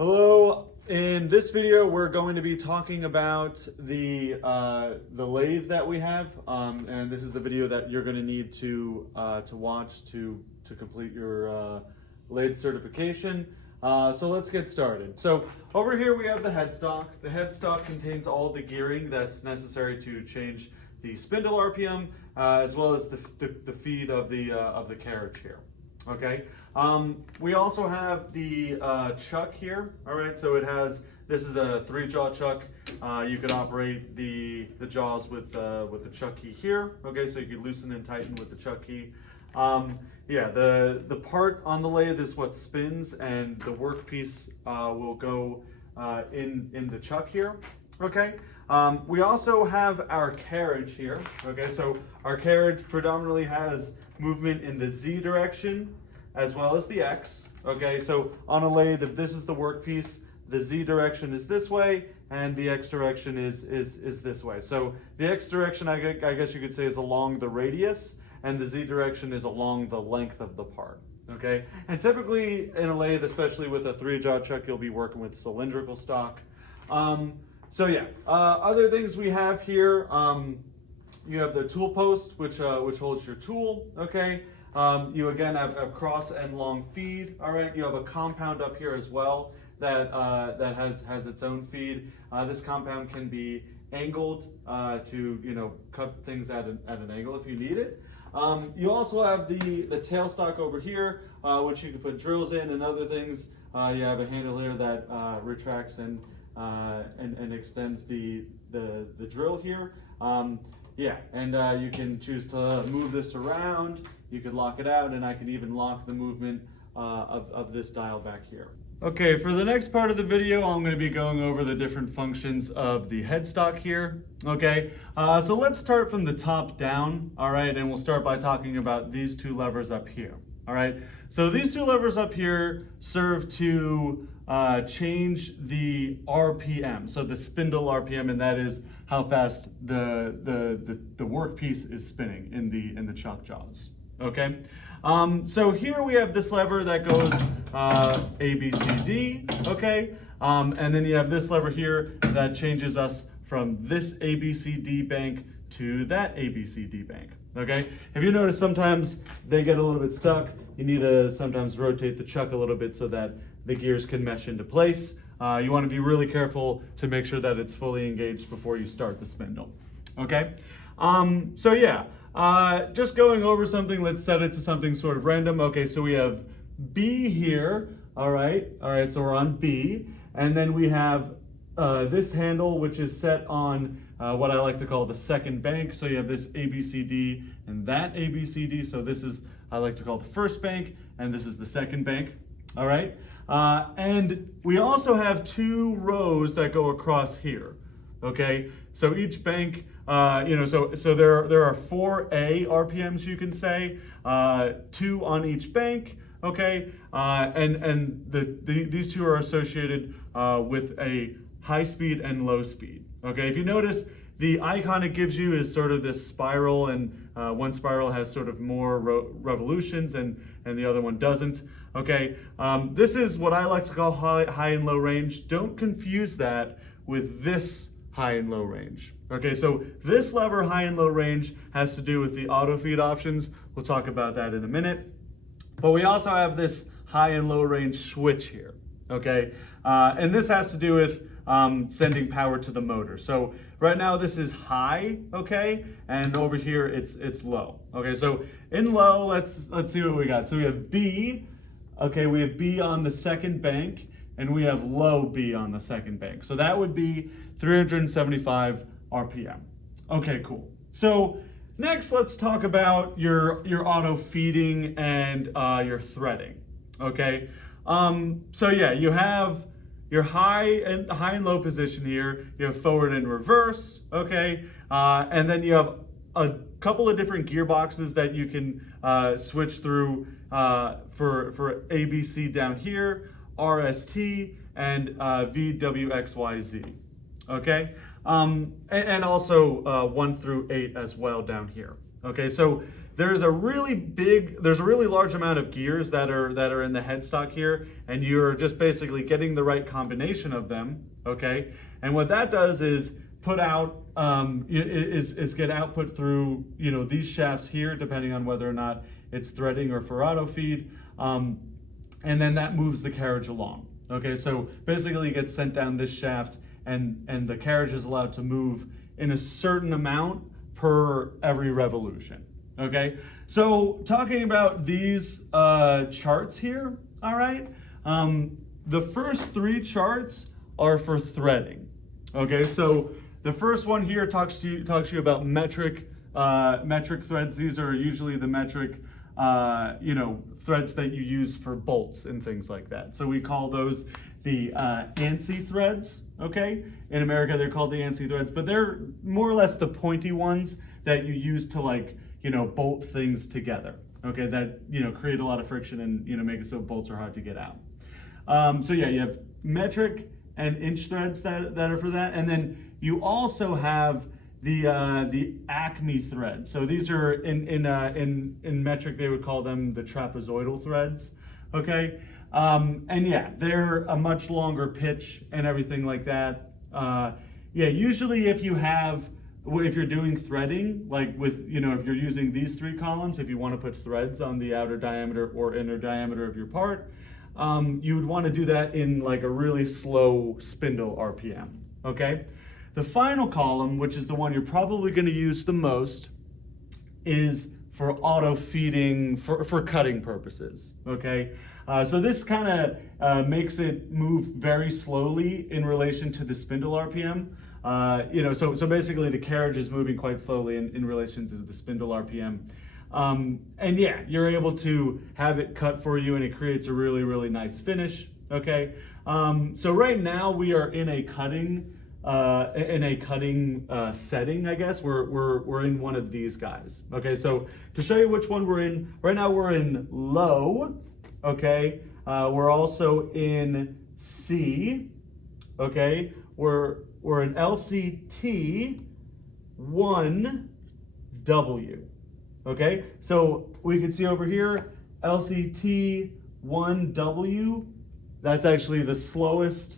Hello. In this video, we're going to be talking about the lathe that we have, and this is the video that you're going to need to watch to complete your lathe certification. So let's get started. So over here we have the headstock. The headstock contains all the gearing that's necessary to change the spindle RPM, as well as the feed of the carriage here. Okay. We also have the chuck here. All right. So this is a 3-jaw chuck. You can operate the jaws with the chuck key here. Okay. So you can loosen and tighten with the chuck key. Yeah. The part on the lathe is what spins, and the workpiece will go in the chuck here. Okay. We also have our carriage here. Okay. So our carriage predominantly has movement in the Z direction as well as the X. Okay, so on a lathe, if this is the workpiece, the Z direction is this way and the X direction is this way. So the X direction, I guess you could say, is along the radius, and the Z direction is along the length of the part. Okay, and typically in a lathe, especially with a 3-jaw chuck, you'll be working with cylindrical stock. So yeah, other things we have here, you have the tool post, which holds your tool. Okay. You again have cross and long feed. All right. You have a compound up here as well that has its own feed. This compound can be angled to cut things at an angle if you need it. You also have the tailstock over here, which you can put drills in and other things. You have a handle here that retracts and extends the drill here. Yeah, and you can choose to move this around. You could lock it out, and I can even lock the movement of this dial back here. Okay, for the next part of the video, I'm going to be going over the different functions of the headstock here. Okay, so let's start from the top down, all right, and we'll start by talking about these two levers up here. All right, so these two levers up here serve to change the RPM, so the spindle RPM, and that is how fast the workpiece is spinning in the chuck jaws. Okay, so here we have this lever that goes A, B, C, D. Okay, and then you have this lever here that changes us from this A, B, C, D bank to that A, B, C, D bank. Okay, if you notice, sometimes they get a little bit stuck. You need to sometimes rotate the chuck a little bit so that the gears can mesh into place. You want to be really careful to make sure that it's fully engaged before you start the spindle. Okay, so yeah, just going over something, let's set it to something sort of random. Okay, so we have B here. All right, so we're on B, and then we have this handle, which is set on what I like to call the second bank. So you have this ABCD and that ABCD. So this is, I like to call the first bank, and this is the second bank. All right. And we also have 2 rows that go across here. Okay. So each bank, so there are 4A RPMs, you can say, 2 on each bank. Okay. And these 2 are associated with a high speed and low speed. Okay. If you notice, the icon it gives you is sort of this spiral, and one spiral has sort of more revolutions and the other one doesn't. Okay, this is what I like to call high and low range. Don't confuse that with this high and low range. Okay, so this lever, high and low range, has to do with the auto feed options. We'll talk about that in a minute. But we also have this high and low range switch here. Okay, and this has to do with sending power to the motor. So right now this is high, okay, and over here it's low. Okay, so in low, let's see what we got. So we have B. Okay, we have B on the second bank, and we have low B on the second bank. So that would be 375 RPM. Okay, cool. So next, let's talk about your auto feeding and your threading. Okay, so yeah, you have your high and low position here. You have forward and reverse. Okay, and then you have a couple of different gearboxes that you can switch through for ABC down here, RST, and VWXYZ. Okay, and also 1 through 8 as well down here. Okay, so there's a really large amount of gears that are in the headstock here, and you're just basically getting the right combination of them, okay? And what that does is put out, is get output through, you know, these shafts here, depending on whether or not it's threading or for auto feed, and then that moves the carriage along. Okay, so basically it gets sent down this shaft, and the carriage is allowed to move in a certain amount per every revolution. Okay, so talking about these charts here, all right, the first 3 charts are for threading. Okay, so the first one here talks to you about metric threads. These are usually the metric you know, threads that you use for bolts and things like that. So we call those the ANSI threads, okay? In America, they're called the ANSI threads, but they're more or less the pointy ones that you use to, like, you know, bolt things together, okay? That, you know, create a lot of friction and, you know, make it so bolts are hard to get out. So yeah, you have metric and inch threads that are for that, and then you also have the Acme thread. So these are in metric, they would call them the trapezoidal threads, okay? And yeah, they're a much longer pitch and everything like that. Yeah, usually if you're doing threading, like with, you know, if you're using these 3 columns, if you want to put threads on the outer diameter or inner diameter of your part, you would want to do that in like a really slow spindle RPM, okay? The final column, which is the one you're probably going to use the most, is for auto feeding for cutting purposes, okay? So this kind of makes it move very slowly in relation to the spindle RPM. You know, so basically the carriage is moving quite slowly in relation to the spindle RPM. And yeah, you're able to have it cut for you, and it creates a really, really nice finish, okay? So right now we are in a cutting setting, I guess. We're in one of these guys. Okay, so to show you which one we're in, right now we're in low, okay? We're also in C, okay? We're in LCT 1W, okay? So we can see over here, LCT 1W, that's actually the slowest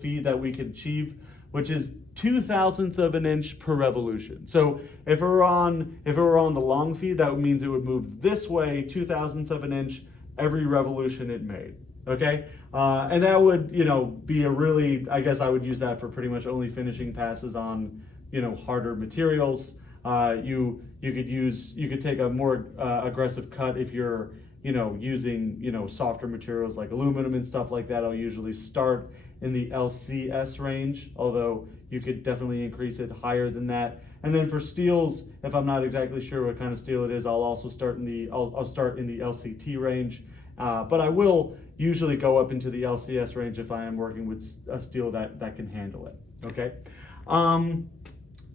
feed that we could achieve, which is 2/1000th of an inch per revolution. So if it were on the long feed, that means it would move this way 2/1000ths of an inch every revolution it made. Okay, and that would, you know, be a really, I guess I would use that for pretty much only finishing passes on, you know, harder materials. You could take a more aggressive cut if you're, you know, using, you know, softer materials like aluminum and stuff like that. I'll usually start in the LCS range, although you could definitely increase it higher than that. And then for steels, if I'm not exactly sure what kind of steel it is, I'll also start in the LCT range. But I will usually go up into the LCS range if I am working with a steel that can handle it. Okay.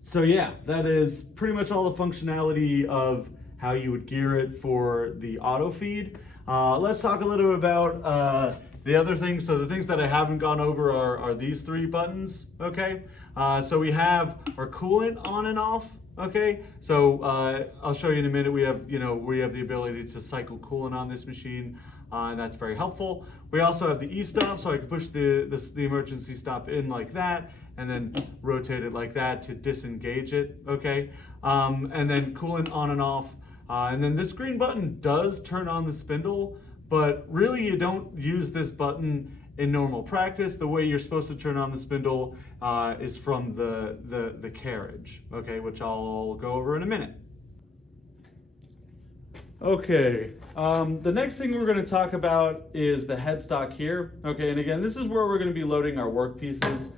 So yeah, that is pretty much all the functionality of how you would gear it for the auto feed. Let's talk a little bit about the other things. So the things that I haven't gone over are these 3 buttons, okay? So we have our coolant on and off, okay? So I'll show you in a minute. We have the ability to cycle coolant on this machine, and that's very helpful. We also have the e-stop, so I can push the emergency stop in like that, and then rotate it like that to disengage it, okay? And then coolant on and off. And then this green button does turn on the spindle, but really you don't use this button in normal practice. The way you're supposed to turn on the spindle is from the carriage, okay, which I'll go over in a minute. Okay, the next thing we're going to talk about is the headstock here. Okay, and again, this is where we're going to be loading our work pieces.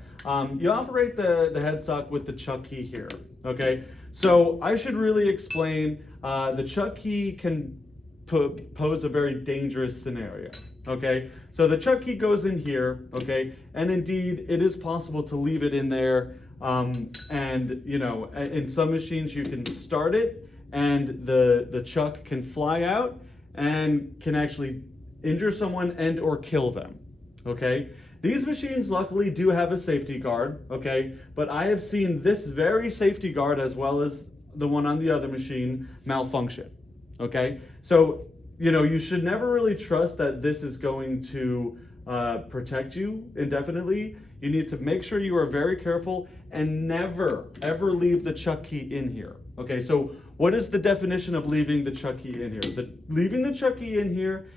You operate the headstock with the chuck key here, okay? So I should really explain, the chuck key can pose a very dangerous scenario, okay? So the chuck key goes in here, okay? And indeed, it is possible to leave it in there, and, you know, in some machines you can start it, and the chuck can fly out and can actually injure someone and or kill them, okay? These machines luckily do have a safety guard, okay? But I have seen this very safety guard, as well as the one on the other machine malfunction. Okay, so you should never really trust that this is going to protect you indefinitely. You need to make sure you are very careful and never ever leave the chuck key in here. Okay, so what is the definition of leaving the chuck key in here? Leaving the chuck key in here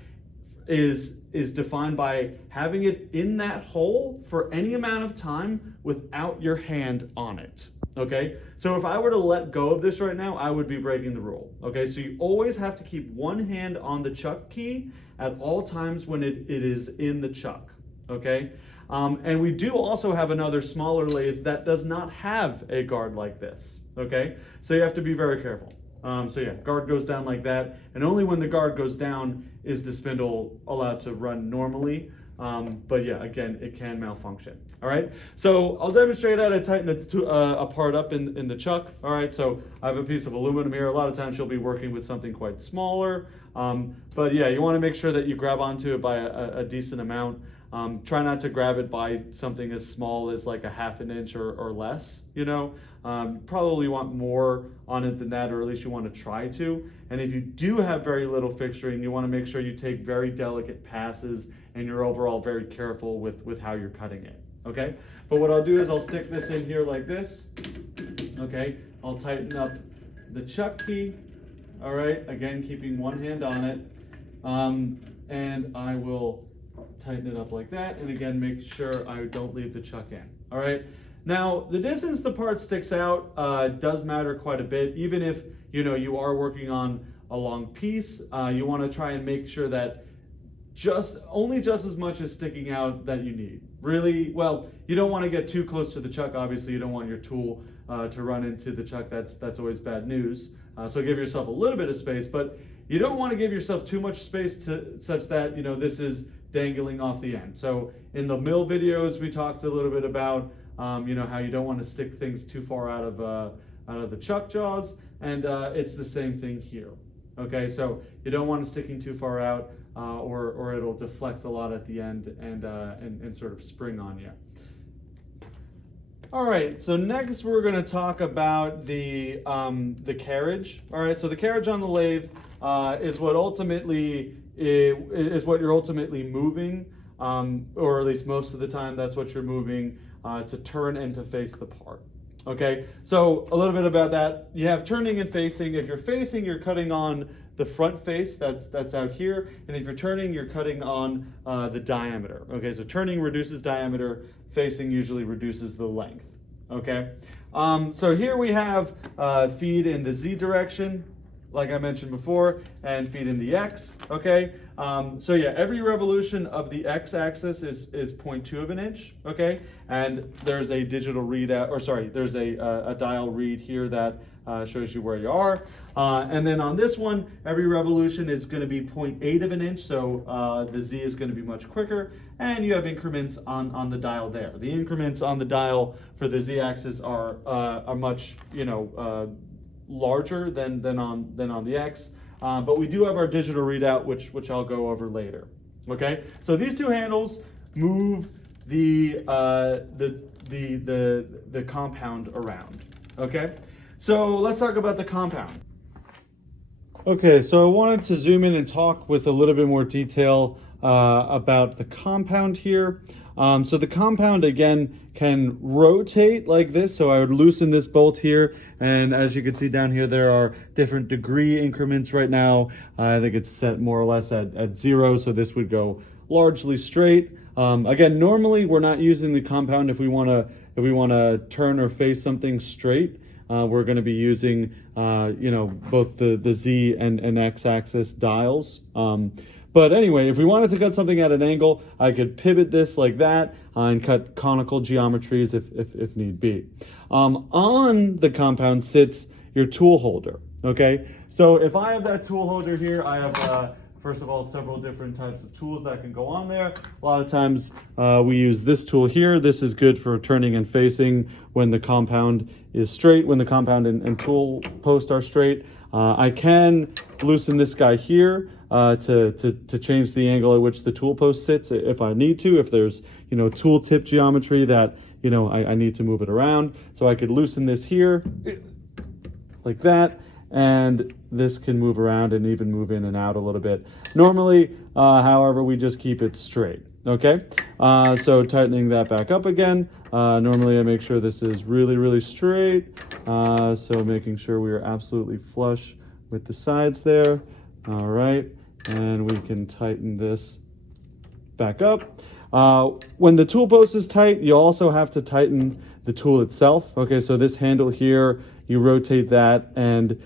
is defined by having it in that hole for any amount of time without your hand on it. Okay, so if I were to let go of this right now, I would be breaking the rule. Okay, so you always have to keep one hand on the chuck key at all times when it is in the chuck. Okay, and we do also have another smaller lathe that does not have a guard like this. Okay, so you have to be very careful. So yeah, guard goes down like that, and only when the guard goes down is the spindle allowed to run normally. But yeah, again, it can malfunction. All right, so I'll demonstrate how to tighten a part up in the chuck. All right, so I have a piece of aluminum here. A lot of times you'll be working with something quite smaller. But yeah, you want to make sure that you grab onto it by a decent amount. Try not to grab it by something as small as like a ½ an inch or less, probably want more on it than that, or at least you want to try to. And if you do have very little fixturing, you want to make sure you take very delicate passes and you're overall very careful with how you're cutting it, okay? But what I'll do is I'll stick this in here like this, okay? I'll tighten up the chuck key, all right? Again, keeping one hand on it. And I will tighten it up like that, and again, make sure I don't leave the chuck in, all right? Now, the distance the part sticks out does matter quite a bit. Even if, you are working on a long piece, you want to try and make sure that only just as much is sticking out that you need. Really, well, you don't want to get too close to the chuck. Obviously, you don't want your tool to run into the chuck. That's always bad news. So give yourself a little bit of space, but you don't want to give yourself too much space such that, this is dangling off the end. So in the mill videos, we talked a little bit about, how you don't want to stick things too far out of the chuck jaws, and it's the same thing here. Okay, so you don't want it sticking too far out, or it'll deflect a lot at the end and sort of spring on you. All right, so next we're going to talk about the carriage. All right, so the carriage on the lathe is what you're ultimately moving, or at least most of the time that's what you're moving to turn and to face the part. Okay, so a little bit about that. You have turning and facing. If you're facing, you're cutting on the front face, that's out here, and if you're turning, you're cutting on the diameter. Okay, so turning reduces diameter, facing usually reduces the length. Okay, so here we have feed in the Z direction, like I mentioned before, and feed in the X, okay? So yeah, every revolution of the X axis is 0.2 of an inch, okay? And there's a digital readout, or sorry, there's a dial read here that shows you where you are. And then on this one, every revolution is gonna be 0.8 of an inch, so the Z is gonna be much quicker, and you have increments on the dial there. The increments on the dial for the Z axis are much, larger than on the X, but we do have our digital readout, which I'll go over later. Okay, so these two handles move the compound around. Okay, so let's talk about the compound. Okay, so I wanted to zoom in and talk with a little bit more detail about the compound here. So the compound, again, can rotate like this. So I would loosen this bolt here, and as you can see down here, there are different degree increments right now. I think it's set more or less at 0, so this would go largely straight. Again, normally we're not using the compound if we want to turn or face something straight. We're going to be using both the Z and X axis dials. But anyway, if we wanted to cut something at an angle, I could pivot this like that and cut conical geometries if need be. On the compound sits your tool holder, okay? So if I have that tool holder here, I have, first of all, several different types of tools that can go on there. A lot of times we use this tool here. This is good for turning and facing when the compound is straight, when the compound and tool post are straight. I can loosen this guy here to change the angle at which the tool post sits if I need to, if there's tool tip geometry that I need to move it around. So I could loosen this here, like that, and this can move around and even move in and out a little bit. Normally, however, we just keep it straight, okay? So tightening that back up again. Normally I make sure this is really, really straight. So making sure we are absolutely flush with the sides there. All right, and we can tighten this back up. When the tool post is tight, you also have to tighten the tool itself. Okay, so this handle here, you rotate that, and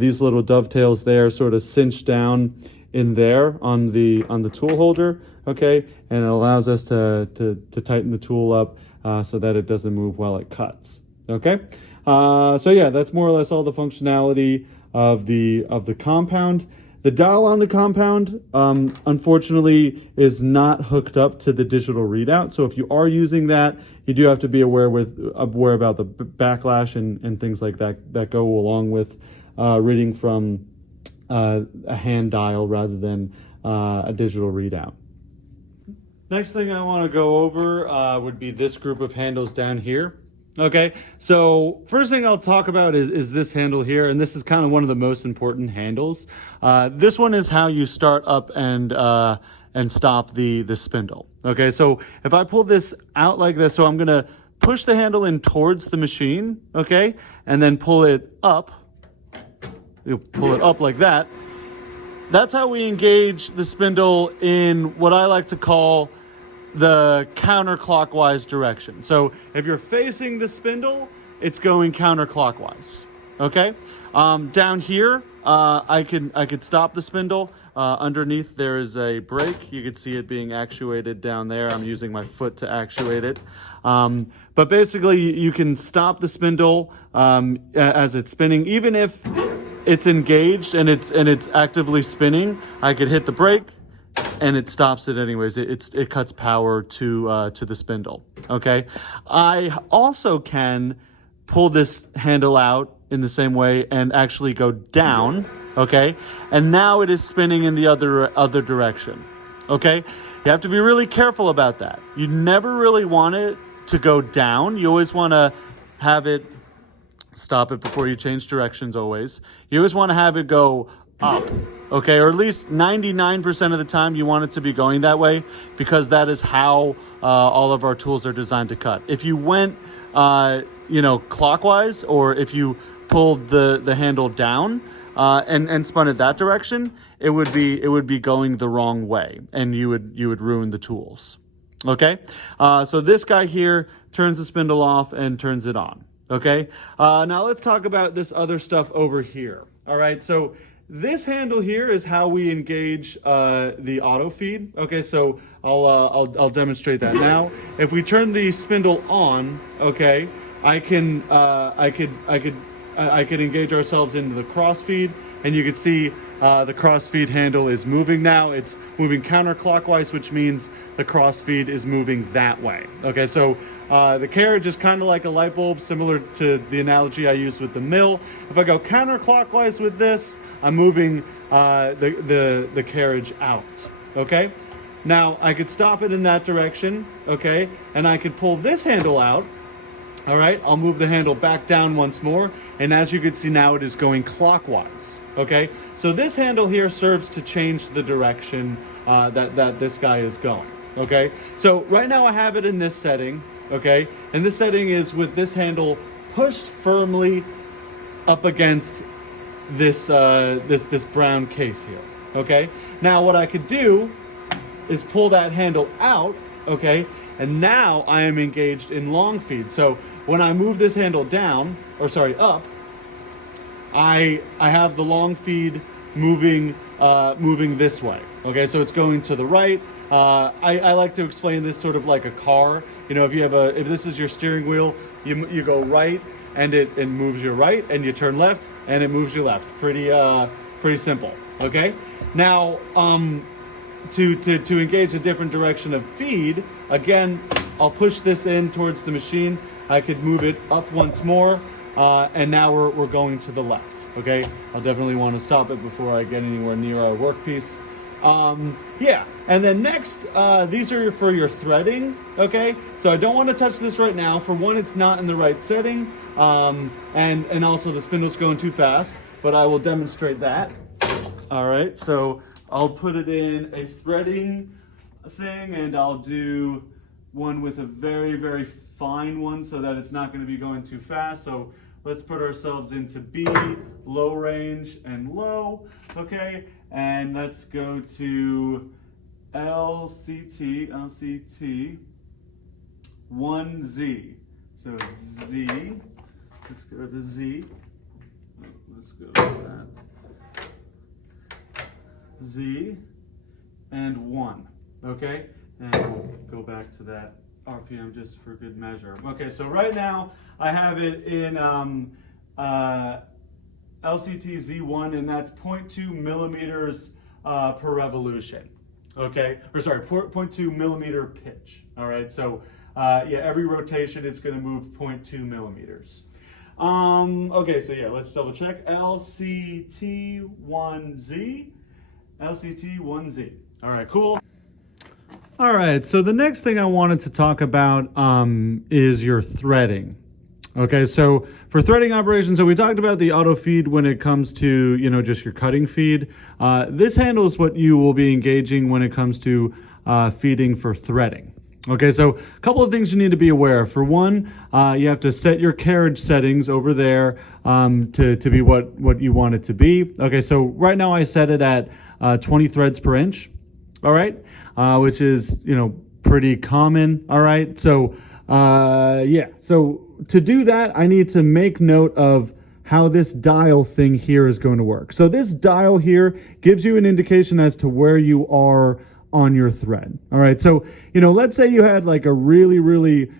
these little dovetails there sort of cinch down in there on the tool holder. Okay, and it allows us to tighten the tool up so that it doesn't move while it cuts. Okay, so yeah, that's more or less all the functionality of the compound. The dial on the compound, unfortunately, is not hooked up to the digital readout. So if you are using that, you do have to be aware about the backlash and things like that go along with reading from a hand dial rather than a digital readout. Next thing I want to go over would be this group of handles down here. Okay, so first thing I'll talk about is this handle here, and this is kind of one of the most important handles. This one is how you start up and stop the spindle. Okay, so if I pull this out like this, so I'm gonna push the handle in towards the machine, okay, and then pull it up. You'll pull it up like that. That's how we engage the spindle in what I like to call the counterclockwise direction. So if you're facing the spindle, it's going counterclockwise. Okay. Down here, I could stop the spindle. Underneath there is a brake. You could see it being actuated down there. I'm using my foot to actuate it. But basically, you can stop the spindle as it's spinning, even if it's engaged and it's actively spinning. I could hit the brake, and it stops it anyways. It cuts power to the spindle. Okay. I also can pull this handle out in the same way and actually go down. Okay. And now it is spinning in the other direction. Okay. You have to be really careful about that. You never really want it to go down. You always want to have it, stop it before you change directions always. You always want to have it go up. Okay, or at least 99% of the time you want it to be going that way, because that is how all of our tools are designed to cut. If you went, clockwise, or if you pulled the handle down and spun it that direction, it would be going the wrong way, and you would ruin the tools. Okay, so this guy here turns the spindle off and turns it on. Okay, now let's talk about this other stuff over here. All right, so this handle here is how we engage the auto feed. Okay, so I'll demonstrate that now. If we turn the spindle on, okay, I could engage ourselves into the cross feed, and you can see the cross feed handle is moving now. It's moving counterclockwise, which means the cross feed is moving that way. Okay, so the carriage is kind of like a light bulb, similar to the analogy I used with the mill. If I go counterclockwise with this, I'm moving the carriage out. Okay, now I could stop it in that direction. Okay, and I could pull this handle out. All right, I'll move the handle back down once more, and as you can see now, it is going clockwise. Okay, so this handle here serves to change the direction that this guy is going. Okay, so right now I have it in this setting. Okay, and this setting is with this handle pushed firmly up against this this brown case here. Okay, now what I could do is pull that handle out. Okay, and now I am engaged in long feed. So when I move this handle down, or sorry, up, I have the long feed moving this way. Okay, so it's going to the right. I like to explain this sort of like a car. You know, if this is your steering wheel, you go right, and it moves your right, and you turn left, and it moves your left. Pretty simple. Okay. Now, to engage a different direction of feed, again, I'll push this in towards the machine. I could move it up once more, and now we're going to the left. Okay. I'll definitely want to stop it before I get anywhere near our workpiece. Yeah, and then next, these are for your threading, okay? So I don't want to touch this right now. For one, it's not in the right setting, and also the spindle's going too fast, but I will demonstrate that. All right, so I'll put it in a threading thing, and I'll do one with a very, very fine one so that it's not going to be going too fast. So let's put ourselves into B, low range and low, okay? And let's go to LCT 1Z. So Z, let's go to Z. Oh, let's go to that. Z and 1, okay? And we'll go back to that RPM just for good measure. Okay, so right now I have it in LCT Z1, and that's 0.2 millimeters per revolution. Okay, or sorry, 0.2 millimeter pitch. All right, so yeah, every rotation it's going to move 0.2 millimeters. Okay, so yeah, let's double check. LCT1Z, LCT1Z. All right, cool. All right, so the next thing I wanted to talk about is your threading. Okay, so for threading operations, so we talked about the auto feed when it comes to, you know, just your cutting feed. This handles what you will be engaging when it comes to feeding for threading. Okay, so a couple of things you need to be aware of. For one, you have to set your carriage settings over there to be what you want it to be. Okay, so right now I set it at 20 threads per inch. All right, which is, you know, pretty common. All right, so yeah, so to do that, I need to make note of how this dial thing here is going to work. So this dial here gives you an indication as to where you are on your thread. All right, so, you know, let's say you had like a really, really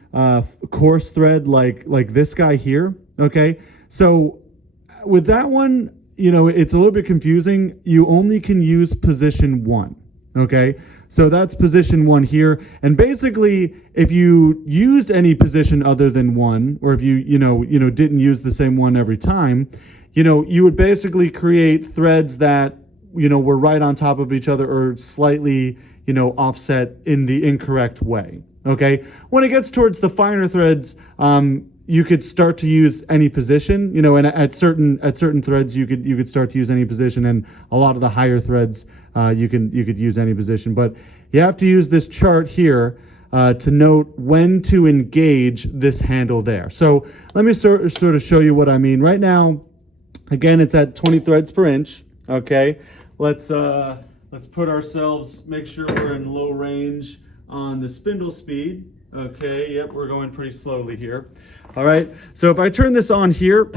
coarse thread like this guy here. Okay, so with that one, you know, it's a little bit confusing. You only can use position 1. Okay, so that's position 1 here, and basically if you used any position other than 1, or if you didn't use the same one every time, you know, you would basically create threads that, you know, were right on top of each other or slightly, you know, offset in the incorrect way. Okay, when it gets towards the finer threads, you could start to use any position, you know, and at certain threads you could start to use any position, and a lot of the higher threads you could use any position. But you have to use this chart here to note when to engage this handle there. So let me sort of show you what I mean. Right now, again, it's at 20 threads per inch. Okay, let's put ourselves, make sure we're in low range on the spindle speed. Okay, yep, we're going pretty slowly here. All right, so if I turn this on here,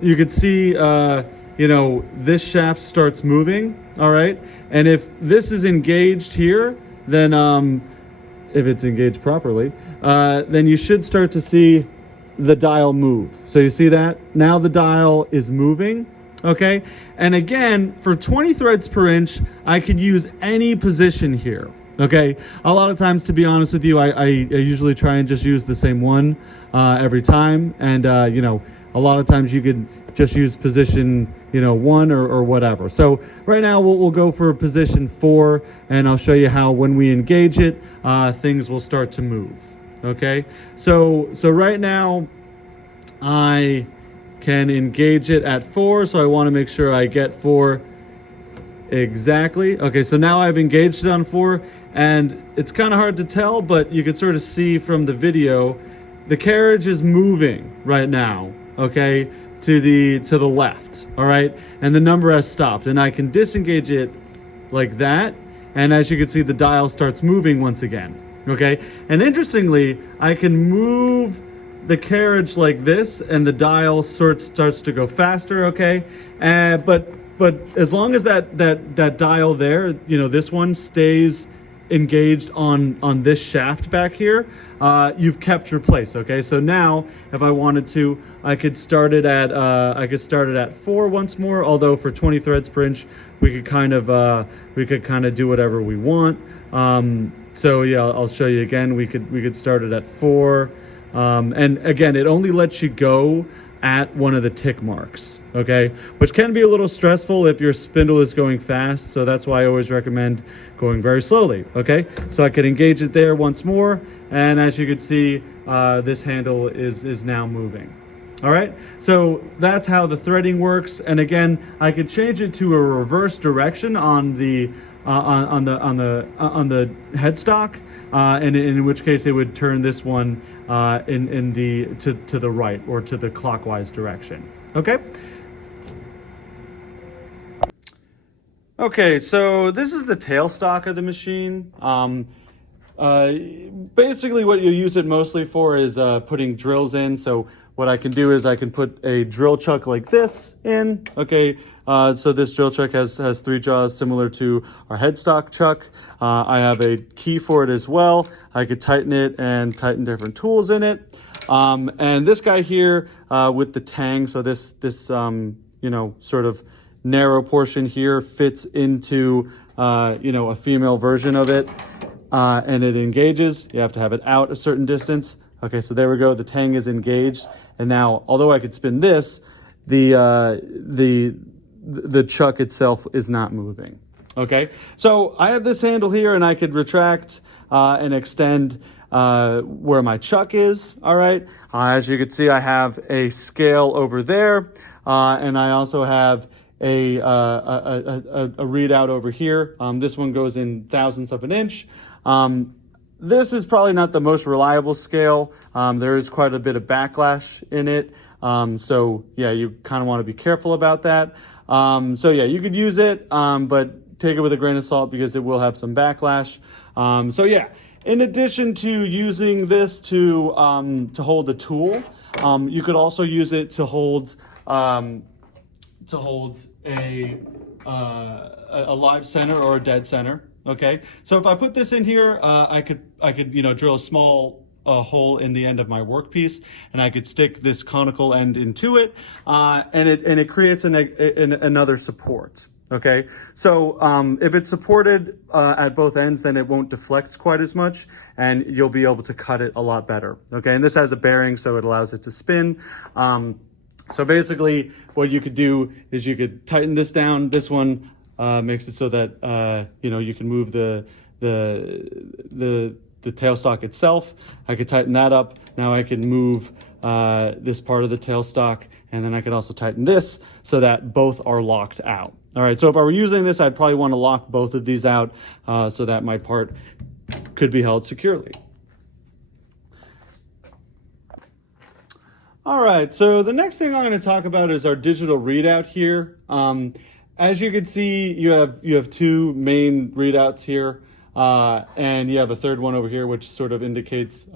you could see, you know, this shaft starts moving. All right, and if this is engaged here, then if it's engaged properly, then you should start to see the dial move. So you see that? Now the dial is moving. Okay, and again, for 20 threads per inch, I could use any position here. Okay, a lot of times, to be honest with you, I usually try and just use the same one every time, and you know, a lot of times you could just use position, you know, 1 or whatever. So right now we'll go for position 4, and I'll show you how when we engage it, things will start to move. Okay, so right now I can engage it at 4, so I want to make sure I get 4 exactly. Okay, so now I've engaged it on 4, and it's kind of hard to tell, but you can sort of see from the video, the carriage is moving right now, okay, to the left, all right, and the number has stopped, and I can disengage it like that, and as you can see, the dial starts moving once again. Okay, and interestingly, I can move the carriage like this, and the dial starts to go faster. Okay, but as long as that dial there, you know, this one stays engaged on this shaft back here, you've kept your place. Okay, so now if I wanted to, I could start it at 4 once more. Although for 20 threads per inch, we could kind of do whatever we want. So yeah, I'll show you again. We could start it at 4, and again, it only lets you go at one of the tick marks, okay? Which can be a little stressful if your spindle is going fast, so that's why I always recommend going very slowly, okay? So I could engage it there once more, and as you can see, this handle is now moving. All right, so that's how the threading works. And again, I could change it to a reverse direction on the headstock, and in which case it would turn this one to the right or to the clockwise direction. Okay. Okay, so this is the tailstock of the machine. Basically what you use it mostly for is putting drills in. So what I can do is I can put a drill chuck like this in, okay? So this drill chuck has 3 jaws similar to our headstock chuck. I have a key for it as well. I could tighten it and tighten different tools in it. And this guy here with the tang, so this you know, sort of narrow portion here fits into you know, a female version of it. And it engages. You have to have it out a certain distance. Okay, so there we go. The tang is engaged. And now, although I could spin this, the chuck itself is not moving. Okay, so I have this handle here, and I could retract and extend where my chuck is. All right, as you can see, I have a scale over there, and I also have a readout over here. This one goes in thousandths of an inch. This is probably not the most reliable scale. There is quite a bit of backlash in it. So yeah, you kind of want to be careful about that. So yeah, you could use it, but take it with a grain of salt because it will have some backlash. So yeah, in addition to using this to hold a tool, you could also use it to hold a live center or a dead center. Okay, so if I put this in here, I could you know, drill a small hole in the end of my workpiece, and I could stick this conical end into it, and it creates another support. Okay, so if it's supported at both ends, then it won't deflect quite as much, and you'll be able to cut it a lot better. Okay, and this has a bearing, so it allows it to spin. So basically, what you could do is you could tighten this down. This one makes it so that you know, you can move the tailstock itself. I could tighten that up. Now I can move this part of the tailstock, and then I can also tighten this so that both are locked out. All right, so if I were using this, I'd probably want to lock both of these out so that my part could be held securely. All right, so the next thing I'm going to talk about is our digital readout here. As you can see, you have 2 main readouts here, and you have a third one over here, which sort of indicates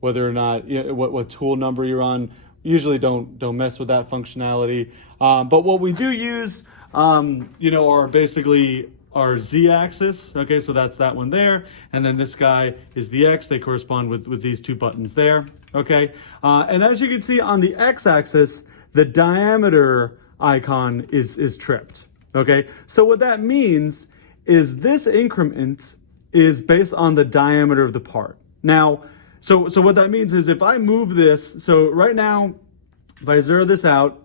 whether or not, you know, what tool number you're on. Usually don't mess with that functionality. But what we do use, you know, are basically our Z-axis. Okay, so that's that one there, and then this guy is the X. They correspond with these 2 buttons there. Okay, and as you can see on the X-axis, the diameter icon is tripped. Okay, so what that means is this increment is based on the diameter of the part. Now, so what that means is if I move this, so right now, if I zero this out,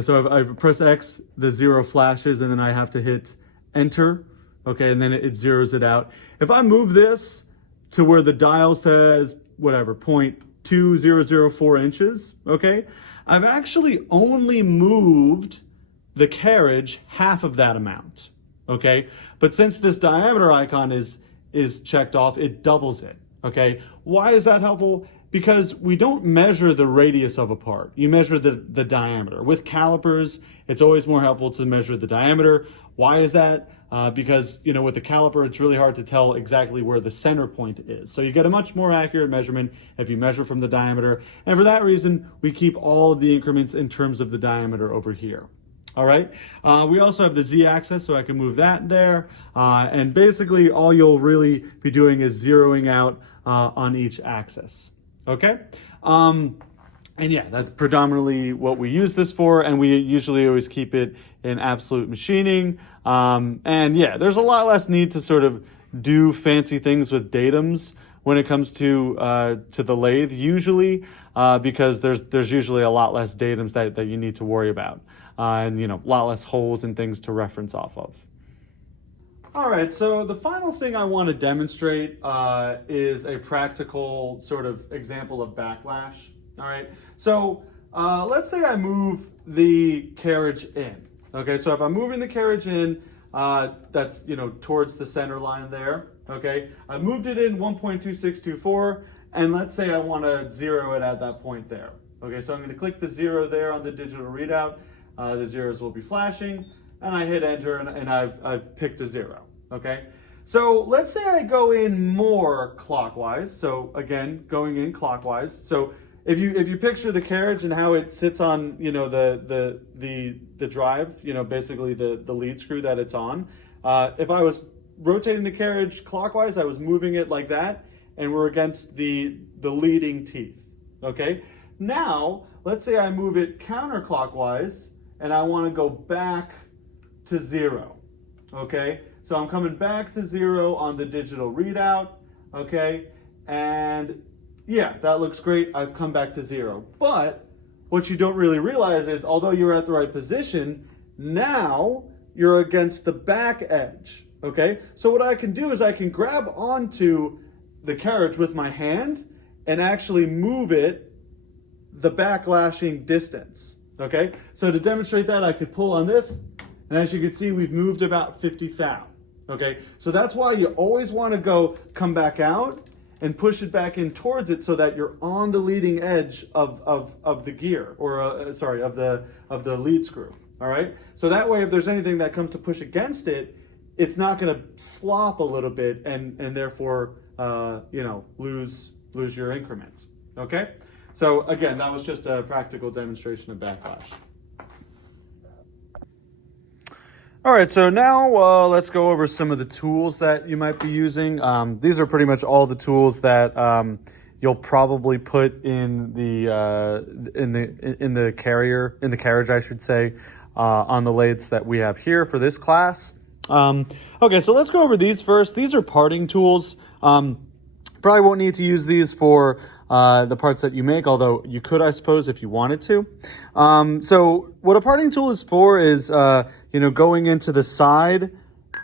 so I press X, the 0 flashes, and then I have to hit enter, okay, and then it zeroes it out. If I move this to where the dial says, whatever, 0.2004 inches, okay, I've actually only moved the carriage half of that amount, okay? But since this diameter icon is checked off, it doubles it, okay? Why is that helpful? Because we don't measure the radius of a part. You measure the diameter. With calipers, it's always more helpful to measure the diameter. Why is that? Because, you know, with the caliper, it's really hard to tell exactly where the center point is. So you get a much more accurate measurement if you measure from the diameter. And for that reason, we keep all of the increments in terms of the diameter over here. All right. We also have the Z-axis, so I can move that there. And basically, all you'll really be doing is zeroing out on each axis. Okay. And yeah, that's predominantly what we use this for, and we usually always keep it in absolute machining. And yeah, there's a lot less need to sort of, do fancy things with datums when it comes to the lathe usually, because there's usually a lot less datums that you need to worry about, and a lot less holes and things to reference off of. All right, so the final thing I want to demonstrate is a practical sort of example of backlash. All right, so let's say I move the carriage in. Okay, so if I'm moving the carriage in, that's towards the center line there. Okay, I moved it in 1.2624, and let's say I want to zero it at that point there. Okay, so I'm going to click the 0 there on the digital readout. The zeros will be flashing, and I hit enter, and I've picked a 0. Okay, so let's say I go in more clockwise. So again, going in clockwise. So if you picture the carriage and how it sits on the drive, basically the lead screw that it's on. If I was rotating the carriage clockwise, I was moving it like that, and we're against the leading teeth. Okay, now let's say I move it counterclockwise, and I want to go back to 0. Okay, so I'm coming back to 0 on the digital readout. Okay, and yeah, that looks great. I've come back to 0. But what you don't really realize is, although you're at the right position, now you're against the back edge. Okay, so what I can do is I can grab onto the carriage with my hand and actually move it the backlashing distance. Okay, so to demonstrate that, I could pull on this, and as you can see, we've moved about 50 thou. Okay, so that's why you always want to come back out and push it back in towards it, so that you're on the leading edge of the gear, or of the lead screw. All right, so that way, if there's anything that comes to push against it, it's not going to slop a little bit and therefore lose your increment. Okay, so again, that was just a practical demonstration of backlash. All right, so now let's go over some of the tools that you might be using. These are pretty much all the tools that you'll probably put in the carriage, I should say, on the lathes that we have here for this class. Okay, so let's go over these first. These are parting tools. Probably won't need to use these for the parts that you make, although you could, I suppose, if you wanted to. So what a parting tool is for is, going into the side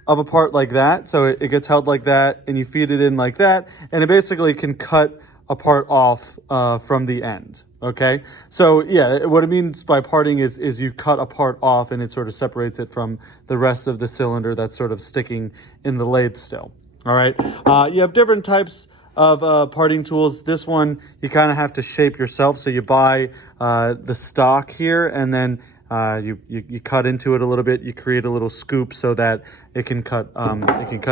of a part like that. So it gets held like that, and you feed it in like that, and it basically can cut a part off from the end. Okay, so yeah, what it means by parting is you cut a part off, and it sort of separates it from the rest of the cylinder that's sort of sticking in the lathe still. All right, you have different types of parting tools. This one you kind of have to shape yourself. So you buy the stock here, and then you cut into it a little bit. You create a little scoop so that it can cut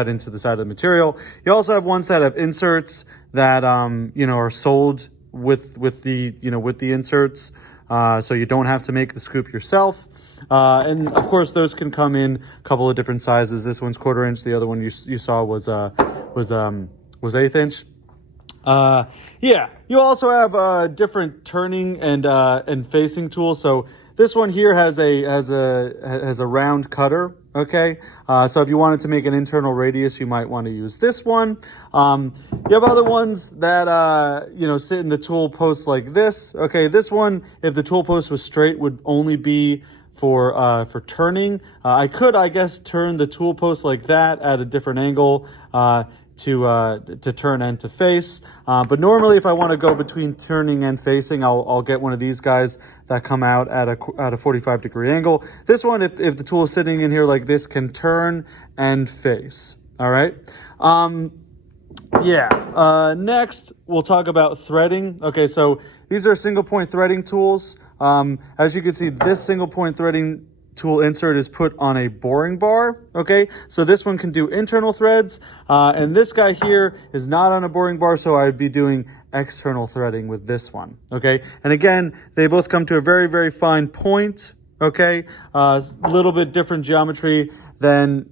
into the side of the material. You also have ones that have inserts that are sold with the inserts, so you don't have to make the scoop yourself. And of course, those can come in a couple of different sizes. This one's 1/4 inch. The other one you saw was 1/8 inch. Yeah, you also have different turning and facing tools. So this one here has a round cutter. Okay, so if you wanted to make an internal radius, you might want to use this one. You have other ones that sit in the tool post like this. Okay, this one, if the tool post was straight, would only be for turning. I could, I guess, turn the tool post like that at a different angle to turn and to face. But normally, if I want to go between turning and facing, I'll get one of these guys that come out at a 45-degree angle. This one, if the tool is sitting in here like this, can turn and face. All right. Next, we'll talk about threading. Okay, so these are single point threading tools. As you can see, this single point threading tool insert is put on a boring bar. Okay, so this one can do internal threads, and this guy here is not on a boring bar, so I'd be doing external threading with this one. Okay, and again, they both come to a very, very fine point. Okay, a little bit different geometry than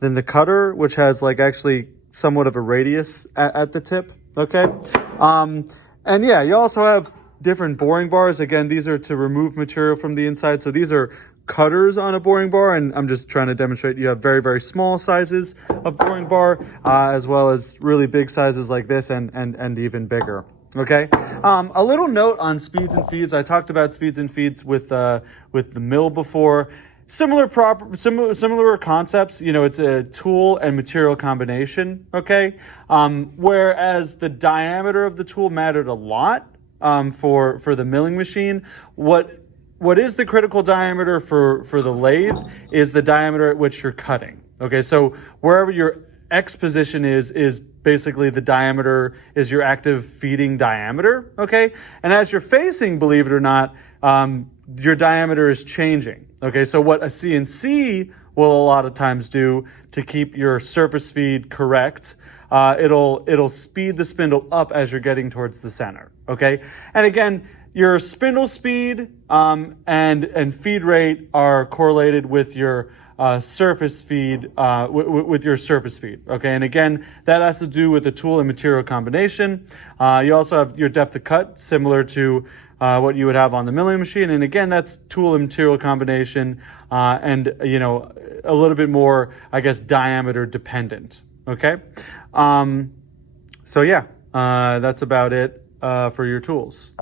than the cutter, which has like actually somewhat of a radius at the tip. Okay, and yeah, you also have different boring bars. Again, these are to remove material from the inside. So these are cutters on a boring bar, and I'm just trying to demonstrate you have very, very small sizes of boring bar, as well as really big sizes like this and even bigger. Okay. A little note on speeds and feeds. I talked about speeds and feeds with the mill before. Similar concepts. You know, it's a tool and material combination. Okay. Whereas the diameter of the tool mattered a lot for the milling machine. What is the critical diameter for the lathe is the diameter at which you're cutting. Okay, so wherever your X position is basically the diameter is your active feeding diameter. Okay, and as you're facing, believe it or not, your diameter is changing. Okay, so what a CNC will a lot of times do to keep your surface feed correct, it'll speed the spindle up as you're getting towards the center. Okay, and again, your spindle speed and feed rate are correlated with your surface feed, with your surface feed. Okay, and again, that has to do with the tool and material combination. You also have your depth of cut, similar to what you would have on the milling machine, and again, that's tool and material combination, and you know, a little bit more, I guess, diameter dependent. Okay, so yeah, that's about it for your tools.